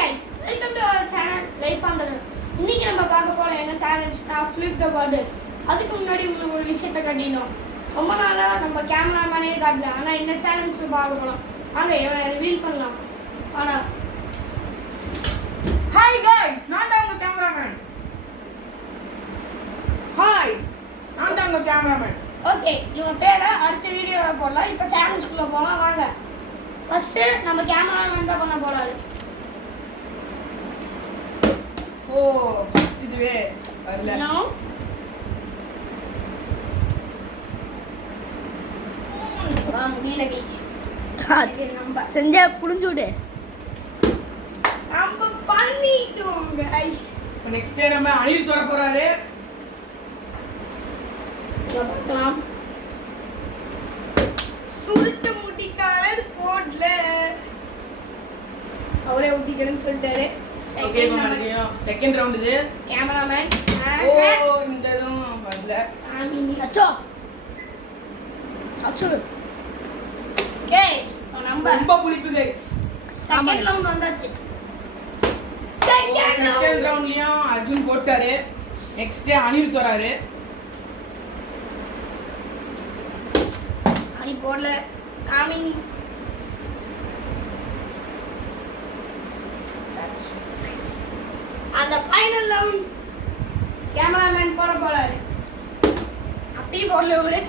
guys, welcome to our channel Life on the Road. இன்னைக்கு நம்ம பார்க்க போற என்ன சேலஞ்ச்னா flip the border. அதுக்கு முன்னாடி உங்களுக்கு ஒரு விஷயத்தை காட்டினோம். ரொம்ப நாளா நம்ம கேமராமேனே காட்டல. ஆனா என்ன சேலஞ்ச் பார்க்க போறோம். வாங்க இவனை ரிவீல் பண்ணலாம். ஆனா Hi guys, நான் தான் உங்க கேமராமேன். ஹாய், நான் தான் உங்க கேமராமேன். ஓகே, இவன் பேரை அடுத்த வீடியோல போடலாம். இப்போ சேலஞ்சுக்குள்ள போலாம் வாங்க. ஃபர்ஸ்ட் நம்ம கேமராமேன் தான் பண்ண போறாரு. ஓ, ஃபர்ஸ்ட் இதுவே வரல. நோ. முடியல கைஸ். நம்ம செஞ்சா புடிஞ்சு விடு. நம்ம பண்ணிட்டோம் கைஸ். நெக்ஸ்ட் டே நம்ம அனில் தர போறாரு. பார்க்கலாம். சுருட்ட முடிக்காரர் போடல. அவரே ஊத்திக்கிறேன்னு சொல்லிட்டாரு. ஓகே மறுபடியும் செகண்ட் ரவுண்ட் இது. கேமராமேன். ஓ, இந்ததும் வரல. அச்சோ. அச்சோ. ஓகே, நம்ம ரொம்ப புளிப்பு கைஸ். செகண்ட் ரவுண்ட் வந்தாச்சு. செகண்ட் ரவுண்ட்லயும் அர்ஜுன் போட்டாரு. நெக்ஸ்ட் டே அனில் தராரு. அனி போடல. காமிங். அந்த ஃபைனல் ரவுண்ட் கேமராமேன் போற போறாரு. அப்படி போடல இவரு.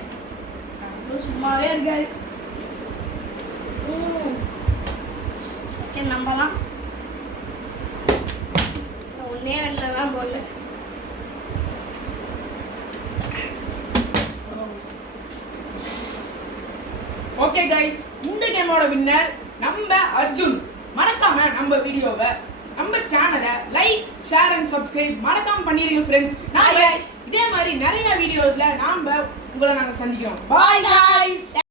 சும்மாவே இருக்காரு. செகண்ட் நம்பலாம். ஒன்னே வெளில தான் போடல. ஓகே கைஸ், இந்த கேமோட வின்னர் நம்ம அர்ஜுன். மறக்காம நம்ம வீடியோவை, நம்ம சேனலை லைக், ஷேர் அண்ட் சப்ஸ்கிரைப் மறக்காம பண்ணிருங்க ஃப்ரெண்ட்ஸ். நாம Bye guys. இதே மாதிரி நிறைய வீடியோஸ்ல நாம உங்களை நாங்க சந்திக்கிறோம். Bye guys.